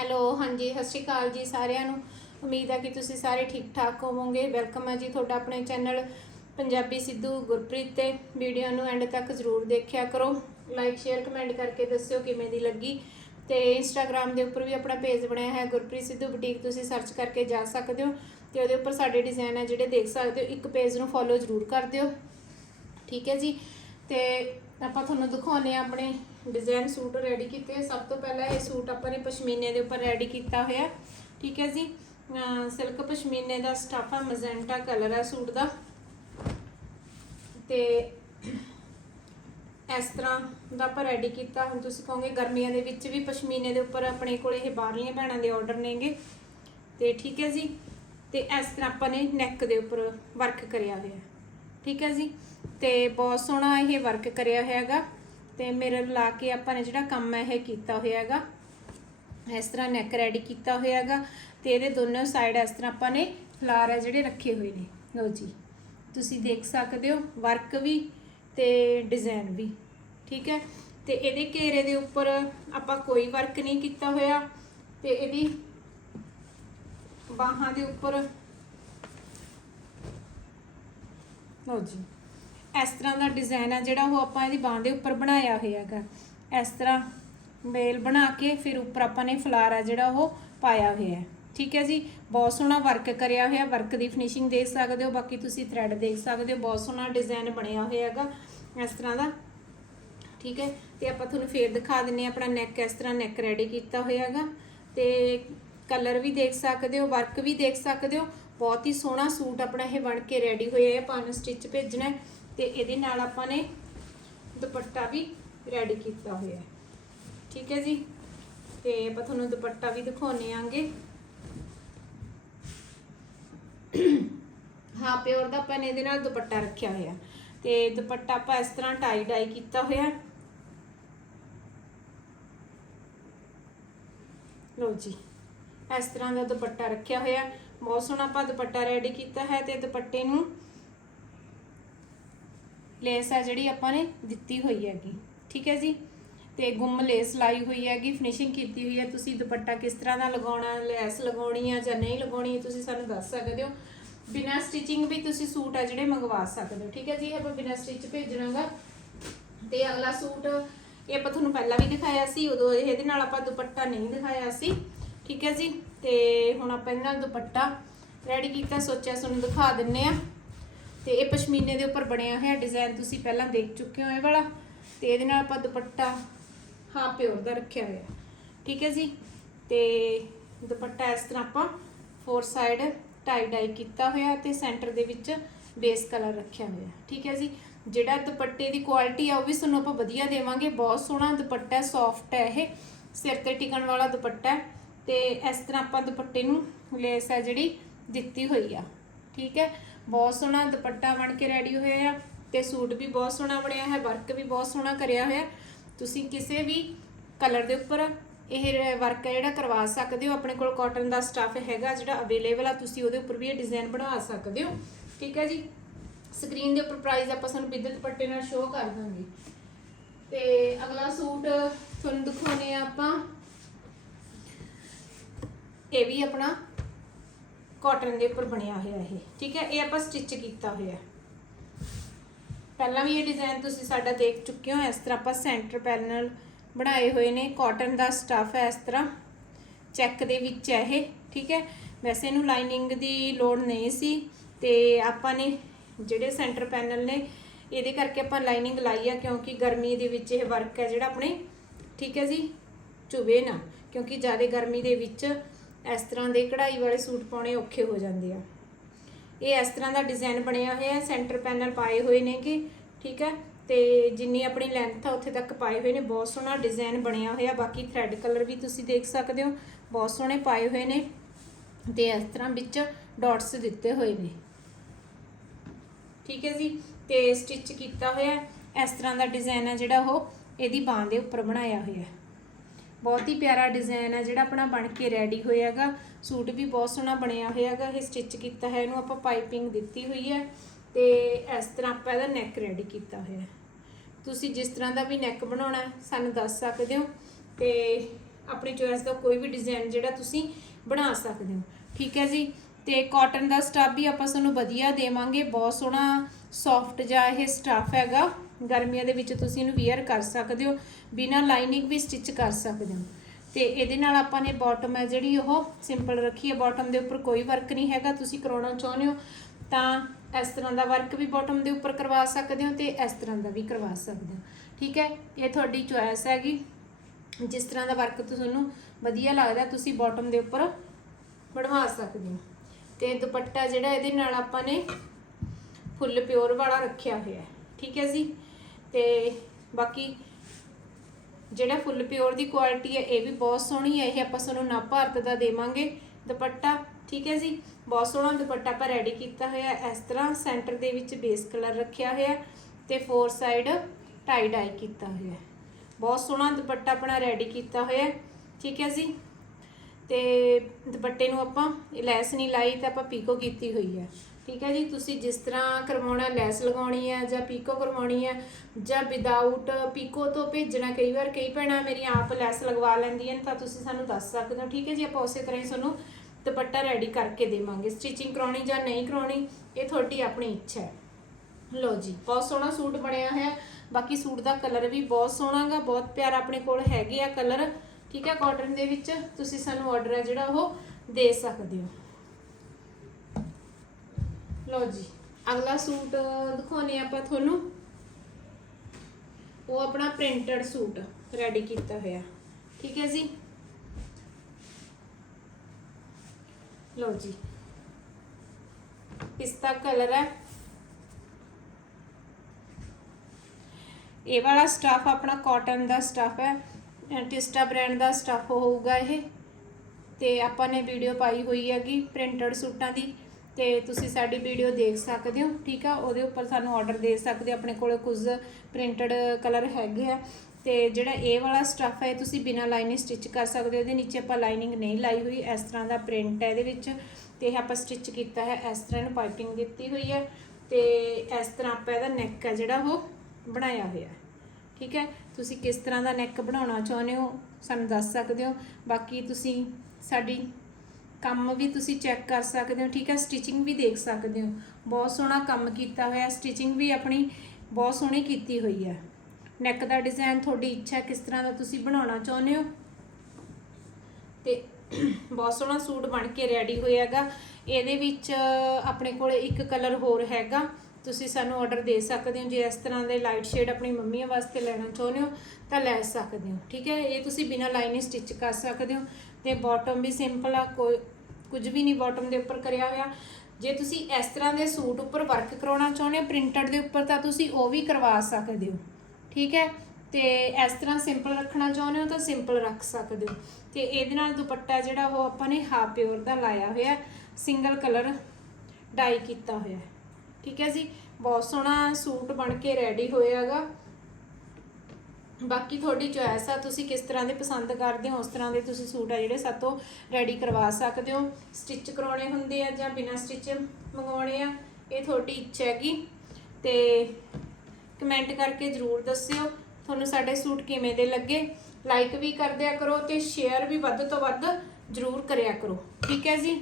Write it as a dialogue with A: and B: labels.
A: Hello, ਹਾਂਜੀ, ਸਤਿ ਸ਼੍ਰੀ ਅਕਾਲ ਜੀ ਸਾਰਿਆਂ ਨੂੰ। ਉਮੀਦ ਹੈ ਕਿ ਤੁਸੀਂ ਸਾਰੇ ਠੀਕ ਠਾਕ ਹੋਵੋਗੇ। ਵੈਲਕਮ ਹੈ ਜੀ ਤੁਹਾਡਾ ਆਪਣੇ ਚੈਨਲ ਪੰਜਾਬੀ ਸਿੱਧੂ ਗੁਰਪ੍ਰੀਤ ਤੇ। ਵੀਡੀਓ ਨੂੰ ਐਂਡ ਤੱਕ ਜ਼ਰੂਰ ਦੇਖਿਆ ਕਰੋ। ਲਾਈਕ ਸ਼ੇਅਰ ਕਮੈਂਟ ਕਰਕੇ ਦੱਸਿਓ ਕਿਵੇਂ ਦੀ ਲੱਗੀ। ਤੇ ਇੰਸਟਾਗ੍ਰam ਦੇ ਉੱਪਰ ਵੀ ਆਪਣਾ ਪੇਜ ਬਣਿਆ ਹੈ, ਗੁਰਪ੍ਰੀਤ ਸਿੱਧੂ ਬੁਟੀਕ। ਤੁਸੀਂ ਸਰਚ ਕਰਕੇ ਜਾ ਸਕਦੇ ਹੋ ਤੇ ਉਹਦੇ ਉੱਪਰ ਸਾਡੇ ਡਿਜ਼ਾਈਨ ਹੈ ਜਿਹੜੇ ਦੇਖ ਸਕਦੇ ਹੋ। ਇੱਕ ਪੇਜ ਨੂੰ ਫੋਲੋ ਜ਼ਰੂਰ ਕਰ ਦਿਓ। ਠੀਕ ਹੈ ਜੀ। ਤੇ ਆਪਾਂ ਤੁਹਾਨੂੰ ਦਿਖਾਉਨੇ ਆ ਆਪਣੇ ਡਿਜ਼ਾਈਨ ਸੂਟ ਰੈਡੀ ਕੀਤੇ ਸਭ ਤੋਂ ਪਹਿਲਾਂ ਇਹ ਸੂਟ ਆਪਾਂ ਨੇ ਪਸ਼ਮੀਨੇ ਦੇ ਉੱਪਰ ਰੈਡੀ ਕੀਤਾ ਹੋਇਆ। ਠੀਕ ਹੈ ਜੀ? ਸਿਲਕ ਪਸ਼ਮੀਨੇ ਦਾ ਸਟਾਫ ਆ ਮਜ਼ੈਂਟਾ ਕਲਰ ਹੈ ਸੂਟ ਦਾ। ਤੇ ਇਸ ਤਰ੍ਹਾਂ ਦਾ ਆਪਾਂ ਰੈਡੀ ਕੀਤਾ। ਹੁਣ ਤੁਸੀਂ ਕਹੋਗੇ ਗਰਮੀਆਂ ਦੇ ਵਿੱਚ ਵੀ ਪਸ਼ਮੀਨੇ ਦੇ ਉੱਪਰ ਆਪਣੇ ਕੋਲ ਇਹ ਬਾਹਰਲੀਆਂ ਭੈਣਾਂ ਦੇ ਆਰਡਰ ਨੇਗੇ। ਤੇ ਠੀਕ ਹੈ ਜੀ? ਤੇ ਇਸ ਤਰ੍ਹਾਂ ਆਪਾਂ ਨੇ ਨੈਕ ਦੇ ਉੱਪਰ ਵਰਕ ਕਰਿਆ ਹੋਇਆ। ਠੀਕ ਹੈ ਜੀ? ਤੇ ਬਹੁਤ ਸੋਹਣਾ ਇਹ ਵਰਕ ਕਰਿਆ ਹੋਇਆ ਹੈਗਾ ਤੇ ਮਿਰਰ ਲਾ ਕੇ ਆਪਾਂ ਨੇ ਜਿਹੜਾ ਕੰਮ ਹੈ, ਇਹ ਕੀਤਾ ਹੋਇਆ ਹੈਗਾ ਇਸ ਤਰ੍ਹਾਂ ਨੈਕ ਰੈਡੀ ਕੀਤਾ ਹੋਇਆ ਹੈਗਾ ਤੇ ਇਹਦੇ ਦੋਨੋਂ ਸਾਈਡ ਇਸ ਤਰ੍ਹਾਂ ਆਪਾਂ ਨੇ ਫਲਾਰ ਹੈ ਜਿਹੜੇ ਰੱਖੇ ਹੋਏ ਨੇ। ਲਓ ਜੀ, ਤੁਸੀਂ ਦੇਖ ਸਕਦੇ ਹੋ ਵਰਕ ਵੀ ਤੇ ਡਿਜ਼ਾਈਨ ਵੀ, ਠੀਕ ਹੈ? ਤੇ ਇਹਦੇ ਘੇਰੇ ਦੇ ਉੱਪਰ ਆਪਾਂ ਕੋਈ ਵਰਕ ਨਹੀਂ ਕੀਤਾ ਹੋਇਆ ਤੇ ਇਹਦੀ ਬਾਹਾਂ ਦੇ ਉੱਪਰ, ਲਓ ਜੀ। ਇਸ ਤਰ੍ਹਾਂ ਦਾ ਡਿਜ਼ਾਈਨ ਆ ਜਿਹੜਾ ਉਹ ਆਪਾਂ ਇਹਦੀ ਬਾਹ ਦੇ ਉੱਪਰ ਬਣਾਇਆ ਹੋਇਆ ਹੈਗਾ। ਇਸ ਤਰ੍ਹਾਂ ਬੇਲ ਬਣਾ ਕੇ ਫਿਰ ਉੱਪਰ ਆਪਾਂ ਨੇ ਫਲਾਰ ਆ ਜਿਹੜਾ ਉਹ ਪਾਇਆ ਹੋਇਆ ਹੈ। ਠੀਕ ਹੈ ਜੀ? ਬਹੁਤ ਸੋਹਣਾ ਵਰਕ ਕਰਿਆ ਹੋਇਆ ਵਰਕ ਦੀ ਫਿਨਿਸ਼ਿੰਗ ਦੇਖ ਸਕਦੇ ਹੋ, ਬਾਕੀ ਤੁਸੀਂ ਥ੍ਰੈਡ ਦੇਖ ਸਕਦੇ ਹੋ, ਬਹੁਤ ਸੋਹਣਾ ਡਿਜ਼ਾਈਨ ਬਣਿਆ ਹੋਇਆ ਹੈਗਾ ਇਸ ਤਰ੍ਹਾਂ ਦਾ। ਠੀਕ ਹੈ? ਤੇ ਆਪਾਂ ਤੁਹਾਨੂੰ ਫੇਰ ਦਿਖਾ ਦਿੰਨੇ ਆ ਆਪਣਾ ਨੈਕ ਇਸ ਤਰ੍ਹਾਂ ਨੈਕ ਰੈਡੀ ਕੀਤਾ ਹੋਇਆ ਹੈਗਾ। ਤੇ ਕਲਰ ਵੀ ਦੇਖ ਸਕਦੇ ਹੋ ਵਰਕ ਵੀ ਦੇਖ ਸਕਦੇ ਹੋ। ਬਹੁਤ ਹੀ ਸੋਹਣਾ ਸੂਟ ਆਪਣਾ ਇਹ ਬਣ ਕੇ ਰੈਡੀ ਹੋਇਆ ਹੈ, ਆਪਾਂ ਨੂੰ ਸਟਿਚ ਭੇਜਣਾ ਹੈ। ਤੇ ਇਹਦੇ ਨਾਲ ਆਪਾਂ ਨੇ ਦੁਪੱਟਾ ਵੀ ਰੈਡੀ ਕੀਤਾ ਹੋਇਆ ਹੈ। ਠੀਕ ਹੈ ਜੀ? ਤੇ ਆਪਾਂ ਤੁਹਾਨੂੰ ਦੁਪੱਟਾ ਵੀ ਦਿਖਾਉਣੇ ਆਂਗੇ। ਹਾਂ, ਪਿਓਰ ਦਾ ਆਪਾਂ ਨੇ ਇਹਦੇ ਨਾਲ ਦੁਪੱਟਾ ਰੱਖਿਆ ਹੋਇਆ। ਤੇ ਦੁਪੱਟਾ ਆਪਾਂ ਇਸ ਤਰ੍ਹਾਂ ਟਾਈ ਡਾਈ ਕੀਤਾ ਹੋਇਆ। ਹੈ। ਲਓ ਜੀ, ਇਸ ਤਰ੍ਹਾਂ ਦਾ ਦੁਪੱਟਾ ਰੱਖਿਆ ਹੋਇਆ। ਬਹੁਤ ਸੋਹਣਾ ਆਪਾਂ ਦੁਪੱਟਾ ਰੈਡੀ ਕੀਤਾ ਹੈ ਤੇ ਦੁਪੱਟੇ ਨੂੰ ਲੇਸ ਹੈ ਜਿਹੜੀ ਆਪਾਂ ਨੇ ਦਿੱਤੀ ਹੋਈ ਹੈਗੀ। ਠੀਕ ਹੈ ਜੀ? ਤੇ ਗੁੰਮ ਲੇਸ ਲਾਈ ਹੋਈ ਹੈਗੀ ਫਿਨਿਸ਼ਿੰਗ ਕੀਤੀ ਹੋਈ ਹੈ। ਤੁਸੀਂ ਦੁਪੱਟਾ ਕਿਸ ਤਰ੍ਹਾਂ ਦਾ ਲਗਾਉਣਾ, ਲੈਸ ਲਗਾਉਣੀ ਆ ਜਾਂ ਨਹੀਂ ਲਗਾਉਣੀ, ਤੁਸੀਂ ਸਾਨੂੰ ਦੱਸ ਸਕਦੇ ਹੋ। ਬਿਨਾ ਸਟਿਚਿੰਗ ਵੀ ਤੁਸੀਂ ਸੂਟ ਆ ਜਿਹੜੇ ਮੰਗਵਾ ਸਕਦੇ ਹੋ। ਠੀਕ ਹੈ ਜੀ? ਆਪਾਂ ਬਿਨਾ ਸਟਿਚ ਭੇਜਣਾਗਾ। ਤੇ ਅਗਲਾ ਸੂਟ, ਇਹ ਆਪਾਂ ਤੁਹਾਨੂੰ ਪਹਿਲਾਂ ਵੀ ਦਿਖਾਇਆ ਸੀ, ਉਦੋਂ ਇਹਦੇ ਨਾਲ ਆਪਾਂ ਦੁਪੱਟਾ ਨਹੀਂ ਦਿਖਾਇਆ ਸੀ। ਠੀਕ ਹੈ ਜੀ? ਤੇ ਹੁਣ ਆਪਾਂ ਇਹਨਾਂ ਦੁਪੱਟਾ ਰੈਡੀ ਕੀਤਾ, ਸੋਚਿਆ ਤੁਹਾਨੂੰ ਦਿਖਾ ਦਿੰਨੇ ਆ। ਤੇ ਇਹ ਪਸ਼ਮੀਨੇ ਦੇ ਉੱਪਰ ਬਣਿਆ ਹੋਇਆ ਡਿਜ਼ਾਈਨ ਤੁਸੀਂ ਪਹਿਲਾਂ ਦੇਖ ਚੁੱਕੇ ਹੋ ਇਹ ਵਾਲਾ। ਤੇ ਇਹਦੇ ਨਾਲ ਆਪਾਂ ਦੁਪੱਟਾ ਹਾਂ ਪਿਓਰ ਦਾ ਰੱਖਿਆ ਹੋਇਆ। ਠੀਕ ਹੈ ਜੀ? ਤੇ ਦੁਪੱਟਾ ਇਸ ਤਰ੍ਹਾਂ ਆਪਾਂ ਫੋਰ ਸਾਈਡ ਟਾਈ ਡਾਈ ਕੀਤਾ ਹੋਇਆ ਤੇ ਸੈਂਟਰ ਦੇ ਵਿੱਚ ਬੇਸ ਕਲਰ ਰੱਖਿਆ ਹੋਇਆ। ਠੀਕ ਹੈ ਜੀ? ਜਿਹੜਾ ਦੁਪੱਟੇ ਦੀ ਕੁਆਲਿਟੀ ਆ, ਉਹ ਵੀ ਤੁਹਾਨੂੰ ਆਪਾਂ ਵਧੀਆ ਦੇਵਾਂਗੇ। ਬਹੁਤ ਸੋਹਣਾ ਦੁਪੱਟਾ ਹੈ ਸੌਫਟ ਹੈ ਇਹ। ਸਿਰ ਤੇ ਟਿਕਣ ਵਾਲਾ ਦੁਪੱਟਾ ਹੈ। ਤੇ ਇਸ ਤਰ੍ਹਾਂ ਆਪਾਂ ਦੁਪੱਟੇ ਨੂੰ ਲੇਸ ਹੈ ਜਿਹੜੀ ਦਿੱਤੀ ਹੋਈ ਆ। ਠੀਕ ਹੈ। ਬਹੁਤ ਸੋਹਣਾ ਦੁਪੱਟਾ ਬਣ ਕੇ ਰੈਡੀ ਹੋਇਆ ਆ ਤੇ ਸੂਟ ਵੀ ਬਹੁਤ ਸੋਹਣਾ ਬਣਿਆ ਹੈ ਵਰਕ ਵੀ ਬਹੁਤ ਸੋਹਣਾ ਕਰਿਆ ਹੋਇਆ। ਤੁਸੀਂ ਕਿਸੇ ਵੀ ਕਲਰ ਦੇ ਉੱਪਰ ਇਹ ਵਰਕ ਹੈ ਜਿਹੜਾ ਕਰਵਾ ਸਕਦੇ ਹੋ, ਆਪਣੇ ਕੋਲ ਕਾਟਨ ਦਾ ਸਟੱਫ ਹੈਗਾ ਜਿਹੜਾ ਅਵੇਲੇਬਲ ਆ, ਤੁਸੀਂ ਉਹਦੇ ਉੱਪਰ ਵੀ ਇਹ ਡਿਜ਼ਾਈਨ ਬਣਾ ਸਕਦੇ ਹੋ। ਠੀਕ ਹੈ ਜੀ। ਸਕਰੀਨ ਦੇ ਉੱਪਰ ਪ੍ਰਾਈਸ ਆਪਾਂ ਸਾਨੂੰ ਵਿਦ ਦੁਪੱਟੇ ਨਾਲ ਸ਼ੋਅ ਕਰ ਦਾਂਗੇ। ਤੇ ਅਗਲਾ ਸੂਟ ਤੁਹਾਨੂੰ ਦਿਖਾਉਣੇ ਆ ਆਪਾਂ। ਇਹ ਵੀ ਆਪਣਾ ਕਾਟਨ ਦੇ ਉੱਪਰ ਬਣਿਆ ਹੋਇਆ ਇਹ, ਠੀਕ ਹੈ? ਇਹ ਆਪਾਂ ਸਟਿਚ ਕੀਤਾ ਹੋਇਆ ਪਹਿਲਾਂ ਵੀ ਇਹ ਡਿਜ਼ਾਈਨ ਤੁਸੀਂ ਸਾਡਾ ਦੇਖ ਚੁੱਕੇ ਹੋ, ਇਸ ਤਰ੍ਹਾਂ ਆਪਾਂ ਸੈਂਟਰ ਪੈਨਲ ਬਣਾਏ ਹੋਏ ਨੇ, ਕਾਟਨ ਦਾ ਸਟੱਫ ਹੈ ਇਸ ਤਰ੍ਹਾਂ। ਚੈੱਕ ਦੇ ਵਿੱਚ ਹੈ ਇਹ, ਠੀਕ ਹੈ? ਵੈਸੇ ਇਹਨੂੰ ਲਾਈਨਿੰਗ ਦੀ ਲੋੜ ਨਹੀਂ ਸੀ ਤੇ ਆਪਾਂ ਨੇ ਜਿਹੜੇ ਸੈਂਟਰ ਪੈਨਲ ਨੇ, ਇਹਦੇ ਕਰਕੇ ਆਪਾਂ ਲਾਈਨਿੰਗ ਲਾਈ ਆ, ਕਿਉਂਕਿ ਗਰਮੀ ਦੇ ਵਿੱਚ ਇਹ ਵਰਕ ਹੈ ਜਿਹੜਾ ਆਪਣੇ, ਠੀਕ ਹੈ ਜੀ? ਚੁਵੇ ਨਾ, ਕਿਉਂਕਿ ਜ਼ਿਆਦਾ ਗਰਮੀ ਦੇ ਵਿੱਚ ਇਸ ਤਰ੍ਹਾਂ ਦੇ ਕਢਾਈ ਵਾਲੇ ਸੂਟ ਪਾਉਣੇ ਔਖੇ ਹੋ ਜਾਂਦੇ ਆ। ਇਹ ਇਸ ਤਰ੍ਹਾਂ ਦਾ ਡਿਜ਼ਾਈਨ ਬਣਿਆ ਹੋਇਆ ਹੈ ਸੈਂਟਰ ਪੈਨਲ ਪਾਏ ਹੋਏ ਨੇਗੇ, ਠੀਕ ਹੈ ਤੇ ਜਿੰਨੀ ਆਪਣੀ ਲੈਂਥ ਆ, ਉੱਥੇ ਤੱਕ ਪਾਏ ਹੋਏ ਨੇ, ਬਹੁਤ ਸੋਹਣਾ ਡਿਜ਼ਾਈਨ ਬਣਿਆ ਹੋਇਆ, ਬਾਕੀ ਥ੍ਰੈਡ ਕਲਰ ਵੀ ਤੁਸੀਂ ਦੇਖ ਸਕਦੇ ਹੋ, ਬਹੁਤ ਸੋਹਣੇ ਪਾਏ ਹੋਏ ਨੇ, ਤੇ ਇਸ ਤਰ੍ਹਾਂ ਵਿੱਚ ਡਾਟਸ ਦਿੱਤੇ ਹੋਏ ਨੇ। ਠੀਕ ਹੈ ਜੀ, ਤੇ ਸਟਿਚ ਕੀਤਾ ਹੋਇਆ, ਇਸ ਤਰ੍ਹਾਂ ਦਾ ਡਿਜ਼ਾਈਨ ਆ ਜਿਹੜਾ ਉਹ, ਇਹਦੀ ਬਾਹ ਦੇ ਉੱਪਰ ਬਣਾਇਆ ਹੋਇਆ। ਹੈ ਬਹੁਤ ਹੀ ਪਿਆਰਾ ਡਿਜ਼ਾਈਨ ਹੈ ਜਿਹੜਾ ਆਪਣਾ ਬਣ ਕੇ ਰੈਡੀ ਹੋਇਆਗਾ। ਸੂਟ ਵੀ ਬਹੁਤ ਸੋਹਣਾ ਬਣਿਆ ਹੋਇਆਗਾ, ਇਹ ਸਟਿਚ ਕੀਤਾ ਹੈ ਇਹਨੂੰ ਆਪਾਂ ਪਾਈਪਿੰਗ ਦਿੱਤੀ ਹੋਈ ਹੈ ਤੇ ਇਸ ਤਰ੍ਹਾਂ ਆਪਾਂ ਇਹਦਾ ਨੈਕ ਰੈਡੀ ਕੀਤਾ ਹੋਇਆ। ਤੁਸੀਂ ਜਿਸ ਤਰ੍ਹਾਂ ਦਾ ਵੀ ਨੈਕ ਬਣਾਉਣਾ, ਸਾਨੂੰ ਦੱਸ ਸਕਦੇ ਹੋ ਤੇ ਆਪਣੀ ਚੋਇਸ ਦਾ ਕੋਈ ਵੀ ਡਿਜ਼ਾਈਨ ਜਿਹੜਾ ਤੁਸੀਂ ਬਣਾ ਸਕਦੇ ਹੋ। ਠੀਕ ਹੈ ਜੀ? ਤੇ ਕਾਟਨ ਦਾ ਸਟਾਫ ਵੀ ਆਪਾਂ ਤੁਹਾਨੂੰ ਵਧੀਆ ਦੇਵਾਂਗੇ, ਬਹੁਤ ਸੋਹਣਾ ਸੌਫਟ ਜਿਹਾ ਇਹ ਸਟਾਫ ਹੈਗਾ। ਗਰਮੀਆਂ ਦੇ ਵਿੱਚ ਤੁਸੀਂ ਇਹਨੂੰ ਵੇਅਰ ਕਰ ਸਕਦੇ ਹੋ, ਬਿਨਾਂ ਲਾਈਨਿੰਗ ਵੀ ਸਟਿਚ ਕਰ ਸਕਦੇ ਹੋ। ਤੇ ਇਹਦੇ ਨਾਲ ਆਪਾਂ ਨੇ ਬਾਟਮ ਹੈ ਜਿਹੜੀ ਉਹ ਸਿੰਪਲ ਰੱਖੀ ਹੈ। ਬਾਟਮ ਦੇ ਉੱਪਰ ਕੋਈ ਵਰਕ ਨਹੀਂ ਹੈਗਾ, ਤੁਸੀਂ ਕਰਾਉਣਾ ਚਾਹੁੰਦੇ ਹੋ ਤਾਂ ਇਸ ਤਰ੍ਹਾਂ ਦਾ ਵਰਕ ਵੀ ਬਾਟਮ ਦੇ ਉੱਪਰ ਕਰਵਾ ਸਕਦੇ ਹੋ ਤੇ ਇਸ ਤਰ੍ਹਾਂ ਦਾ ਵੀ ਕਰਵਾ ਸਕਦੇ ਹੋ। ਠੀਕ ਹੈ? ਇਹ ਤੁਹਾਡੀ ਚੁਆਇਸ ਹੈਗੀ। ਜਿਸ ਤਰ੍ਹਾਂ ਦਾ ਵਰਕ ਤੁਹਾਨੂੰ ਵਧੀਆ ਲੱਗਦਾ, ਤੁਸੀਂ ਬਾਟਮ ਦੇ ਉੱਪਰ ਬਣਵਾ ਸਕਦੇ ਹੋ। ਤੇ ਦੁਪੱਟਾ ਜਿਹੜਾ ਇਹਦੇ ਨਾਲ ਆਪਾਂ ਨੇ ਫੁੱਲ ਪਿਓਰ ਵਾਲਾ ਰੱਖਿਆ ਹੋਇਆ ਠੀਕ ਹੈ ਜੀ? ਤੇ ਬਾਕੀ ਜਿਹੜਾ ਫੁੱਲ ਪਿਓਰ ਦੀ ਕੁਆਲਿਟੀ ਹੈ, ਇਹ ਵੀ ਬਹੁਤ ਸੋਹਣੀ ਹੈ। ਇਹ ਆਪਾਂ ਤੁਹਾਨੂੰ ਨਾ ਭਾਰਤ ਦਾ ਦੇਵਾਂਗੇ। ਦੁਪੱਟਾ, ਠੀਕ ਹੈ ਜੀ? ਬਹੁਤ ਸੋਹਣਾ ਦੁਪੱਟਾ ਆਪਾਂ ਰੈਡੀ ਕੀਤਾ ਹੋਇਆ ਇਸ ਤਰ੍ਹਾਂ ਸੈਂਟਰ ਦੇ ਵਿੱਚ ਬੇਸ ਕਲਰ ਰੱਖਿਆ ਹੋਇਆ ਹੈ ਤੇ ਫੋਰ ਸਾਈਡ ਟਾਈ ਡਾਈ ਕੀਤਾ ਹੋਇਆ ਬਹੁਤ ਸੋਹਣਾ ਦੁਪੱਟਾ ਆਪਣਾ ਰੈਡੀ ਕੀਤਾ ਹੋਇਆ ਠੀਕ ਹੈ ਜੀ? ਤੇ ਦੁਪੱਟੇ ਨੂੰ ਆਪਾਂ ਲੈਸ ਨਹੀਂ ਲਾਈ ਤਾਂ ਆਪਾਂ ਪੀਕੋ ਕੀਤੀ ਹੋਈ ਹੈ। ਠੀਕ ਹੈ ਜੀ, ਤੁਸੀਂ ਜਿਸ ਤਰ੍ਹਾਂ ਕਰਵਾਉਣਾ, ਲੈਸ ਲਗਾਉਣੀ ਹੈ ਜਾਂ ਪੀਕੋ ਕਰਵਾਉਣੀ ਹੈ ਜਾਂ ਵਿਦਆਊਟ ਪੀਕੋ ਤੋਂ ਭੇਜਣਾ, ਕਈ ਵਾਰ ਕਈ ਭੈਣਾਂ ਮੇਰੀਆਂ ਆਪ ਲੈਸ ਲਗਵਾ ਲੈਂਦੀਆਂ ਨੇ ਤਾਂ ਤੁਸੀਂ ਸਾਨੂੰ ਦੱਸ ਸਕਦੇ ਹੋ। ਠੀਕ ਹੈ ਜੀ, ਆਪਾਂ ਉਸੇ ਤਰ੍ਹਾਂ ਹੀ ਤੁਹਾਨੂੰ ਦੁਪੱਟਾ ਰੈਡੀ ਕਰਕੇ ਦੇਵਾਂਗੇ। ਸਟਿਚਿੰਗ ਕਰਾਉਣੀ ਜਾਂ ਨਹੀਂ ਕਰਾਉਣੀ, ਇਹ ਤੁਹਾਡੀ ਆਪਣੀ ਇੱਛਾ ਹੈ। ਲੋ ਜੀ, ਬਹੁਤ ਸੋਹਣਾ ਸੂਟ ਬਣਿਆ ਹੈ ਬਾਕੀ ਸੂਟ ਦਾ ਕਲਰ ਵੀ ਬਹੁਤ ਸੋਹਣਾਗਾ ਬਹੁਤ ਪਿਆਰਾ ਆਪਣੇ ਕੋਲ ਹੈਗੇ ਆ ਕਲਰ ਠੀਕ ਹੈ ਕਾਟਨ ਦੇ ਵਿੱਚ ਤੁਸੀਂ ਸਾਨੂੰ ਆਰਡਰ ਹੈ ਜਿਹੜਾ ਉਹ ਦੇ ਸਕਦੇ ਹੋ। ਲਓ ਜੀ, ਅਗਲਾ ਸੂਟ ਦਿਖਾਉਣੇ ਆਪਾਂ ਤੁਹਾਨੂੰ। ਉਹ ਆਪਣਾ ਪ੍ਰਿੰਟਡ ਸੂਟ ਰੈਡੀ ਕੀਤਾ ਹੋਇਆ। ਠੀਕ ਹੈ ਜੀ। ਲਓ ਜੀ ਪਿਸਤਾ ਕਲਰ ਹੈ। ਇਹ ਵਾਲਾ ਸਟਾਫ ਆਪਣਾ ਕਾਟਨ ਦਾ ਸਟਾਫ ਹੈ। ਟਿਸਟਾ ਬ੍ਰਾਂਡ ਦਾ ਸਟੱਫ ਹੋਊਗਾ ਇਹ। ਤੇ ਆਪਾਂ ਨੇ ਵੀਡੀਓ ਪਾਈ ਹੋਈ ਹੈਗੀ ਪ੍ਰਿੰਟਡ ਸੂਟਾਂ ਦੀ। ਤੇ ਤੁਸੀਂ ਸਾਡੀ ਵੀਡੀਓ ਦੇਖ ਸਕਦੇ ਹੋ, ਠੀਕ ਆ? ਉਹਦੇ ਉੱਪਰ ਸਾਨੂੰ ਆਰਡਰ ਦੇ ਸਕਦੇ ਹੋ। ਆਪਣੇ ਕੋਲ ਕੁਝ ਪ੍ਰਿੰਟਡ ਕਲਰ ਹੈਗੇ ਆ। ਤੇ ਜਿਹੜਾ ਇਹ ਵਾਲਾ ਸਟੱਫ ਹੈ ਤੁਸੀਂ ਬਿਨਾ ਲਾਈਨਿੰਗ ਸਟਿਚ ਕਰ ਸਕਦੇ ਹੋ। ਇਹਦੇ ਨੀਚੇ ਆਪਾਂ ਲਾਈਨਿੰਗ ਨਹੀਂ ਲਾਈ ਹੋਈ, ਇਸ ਤਰ੍ਹਾਂ ਦਾ ਪ੍ਰਿੰਟ ਹੈ ਇਹਦੇ ਵਿੱਚ। ਤੇ ਇਹ ਆਪਾਂ ਸਟਿਚ ਕੀਤਾ ਹੈ, ਇਸ ਤਰ੍ਹਾਂ ਇਹਨੂੰ ਪਾਈਪਿੰਗ ਦਿੱਤੀ ਹੋਈ ਹੈ। ਤੇ ਇਸ ਤਰ੍ਹਾਂ ਆਪਾਂ ਇਹਦਾ ਨੈਕ ਹੈ ਜਿਹੜਾ ਉਹ ਬਣਾਇਆ ਹੋਇਆ ਠੀਕ ਹੈ? ਤੁਸੀਂ ਕਿਸ ਤਰ੍ਹਾਂ ਦਾ ਨੈਕ ਬਣਾਉਣਾ ਚਾਹੁੰਦੇ ਹੋ? ਸਾਨੂੰ ਦੱਸ ਸਕਦੇ ਹੋ। ਬਾਕੀ ਤੁਸੀਂ ਸਾਡੀ ਕੰਮ ਵੀ ਤੁਸੀਂ ਚੈੱਕ ਕਰ ਸਕਦੇ ਹੋ, ਠੀਕ ਹੈ? ਸਟਿਚਿੰਗ ਵੀ ਦੇਖ ਸਕਦੇ ਹੋ। ਬਹੁਤ ਸੋਹਣਾ ਕੰਮ ਕੀਤਾ ਹੋਇਆ। ਸਟਿਚਿੰਗ ਵੀ ਆਪਣੀ ਬਹੁਤ ਸੋਹਣੀ ਕੀਤੀ ਹੋਈ ਹੈ। ਨੈਕ ਦਾ ਡਿਜ਼ਾਈਨ ਤੁਹਾਡੀ ਇੱਛਾ ਕਿਸ ਤਰ੍ਹਾਂ ਦਾ ਤੁਸੀਂ ਬਣਾਉਣਾ ਚਾਹੁੰਦੇ ਹੋ? ਤੇ ਬਹੁਤ ਸੋਹਣਾ ਸੂਟ ਬਣ ਕੇ ਰੈਡੀ ਹੋਇਆ ਹੋਇਆਗਾ ਇਹਦੇ ਵਿੱਚ ਆਪਣੇ ਕੋਲ ਇੱਕ ਕਲਰ ਹੋਰ ਹੈਗਾ। ਤੁਸੀਂ ਸਾਨੂੰ ਆਰਡਰ ਦੇ ਸਕਦੇ ਹੋ। ਜੇ ਇਸ ਤਰ੍ਹਾਂ ਦੇ ਲਾਈਟ ਸ਼ੇਡ ਆਪਣੀ ਮੰਮੀਆਂ ਵਾਸਤੇ ਲੈਣਾ ਚਾਹੁੰਦੇ ਹੋ, ਤਾਂ ਲੈ ਸਕਦੇ ਹੋ। ਠੀਕ ਹੈ? ਇਹ ਤੁਸੀਂ ਬਿਨਾਂ ਲਾਈਨਿੰਗ ਸਟਿਚ ਕਰ ਸਕਦੇ ਹੋ। ਤੇ ਬਾਟਮ ਵੀ ਸਿੰਪਲ ਆ, ਕੋਈ ਕੁਝ ਵੀ ਨਹੀਂ ਬਾਟਮ ਦੇ ਉੱਪਰ ਕਰਿਆ ਹੋਇਆ। ਜੇ ਤੁਸੀਂ ਇਸ ਤਰ੍ਹਾਂ ਦੇ ਸੂਟ ਉੱਪਰ ਵਰਕ ਕਰਾਉਣਾ ਚਾਹੁੰਦੇ ਹੋ ਪ੍ਰਿੰਟਡ ਦੇ ਉੱਪਰ, ਤਾਂ ਤੁਸੀਂ ਉਹ ਵੀ ਕਰਵਾ ਸਕਦੇ ਹੋ। ਠੀਕ ਹੈ? ਤੇ ਇਸ ਤਰ੍ਹਾਂ ਸਿੰਪਲ ਰੱਖਣਾ ਚਾਹੁੰਦੇ ਹੋ, ਤਾਂ ਸਿੰਪਲ ਰੱਖ ਸਕਦੇ ਹੋ। ਤੇ ਇਹਦੇ ਨਾਲ ਦੁਪੱਟਾ ਜਿਹੜਾ ਉਹ ਆਪਾਂ ਨੇ ਹਾਫ ਪਿਓਰ ਦਾ ਲਾਇਆ ਹੋਇਆ ਸਿੰਗਲ ਕਲਰ ਡਾਈ ਕੀਤਾ ਹੋਇਆ। ਠੀਕ ਹੈ ਜੀ, ਬਹੁਤ ਸੋਹਣਾ ਸੂਟ ਬਣ ਕੇ ਰੈਡੀ ਹੋਇਆਗਾ। ਬਾਕੀ ਤੁਹਾਡੀ ਚੋਇਸ ਆ, ਤੁਸੀਂ ਕਿਸ ਤਰ੍ਹਾਂ ਦੇ ਪਸੰਦ ਕਰਦੇ ਹੋ, ਉਸ ਤਰ੍ਹਾਂ ਦੇ ਤੁਸੀਂ ਸੂਟ ਆ ਜਿਹੜੇ ਸਾਤੋਂ ਰੈਡੀ ਕਰਵਾ ਸਕਦੇ ਹੋ। ਸਟਿਚ ਕਰਾਉਣੇ ਹੁੰਦੇ ਆ ਜਾਂ ਬਿਨਾਂ ਸਟਿਚ ਮੰਗਵਾਉਣੇ ਆ, ਇਹ ਤੁਹਾਡੀ ਇੱਛਾ ਹੈਗੀ। ਤੇ ਕਮੈਂਟ ਕਰਕੇ ਜਰੂਰ ਦੱਸਿਓ, ਤੁਹਾਨੂੰ ਸਾਡੇ ਸੂਟ ਕਿਵੇਂ ਦੇ ਲੱਗੇ। ਲਾਈਕ ਵੀ ਕਰ ਦਿਆ ਕਰੋ ਤੇ ਸ਼ੇਅਰ ਵੀ ਵੱਧ ਤੋਂ ਵੱਧ ਜਰੂਰ ਕਰਿਆ ਕਰੋ। ਠੀਕ ਹੈ ਜੀ?